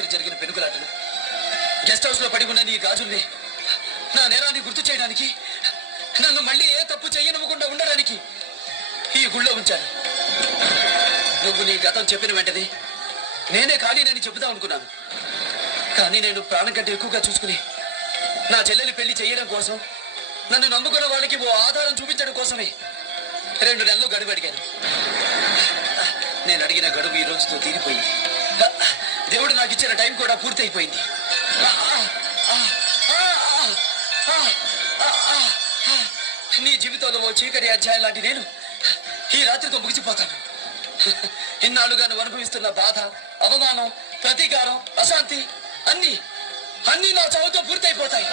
రాత్రి జరిగిన పెనుగులాటలు, guest house లో పడి ఉన్న నీ గాజుల్ని, నా నేరాన్ని గుర్తు చేయడానికి, నన్ను మళ్ళీ ఏ తప్పు చెయ్యనివ్వకుండా ఉండడానికి ఈ గుళ్ళో ఉంచాను. నువ్వు నీ గతం చెప్పిన వెంటనే నేనే ఖాళీనని చెబుదాం అనుకున్నాను. కానీ నేను ప్రాణం కంటే ఎక్కువగా చూసుకుని నా చెల్లెలి పెళ్లి చేయడం కోసం, నన్ను నమ్ముకున్న వాళ్ళకి ఓ ఆధారం చూపించడం కోసమే 2 నెలలు గడువు అడిగాను. నేను అడిగిన గడువు ఈ రోజుతో తీరిపోయింది. దేవుడు నాకు ఇచ్చిన టైం కూడా పూర్తి అయిపోయింది. నీ జీవితంలో ఓ చీకటి అధ్యాయం లాంటి నేను ఈ రాత్రితో ముగిసిపోతాను. ఇన్నాళ్ళుగా నువ్వు అనుభవిస్తున్న బాధ, అవమానం, ప్రతీకారం, అశాంతి అన్నీ నా చావుతో పూర్తయిపోతాయి.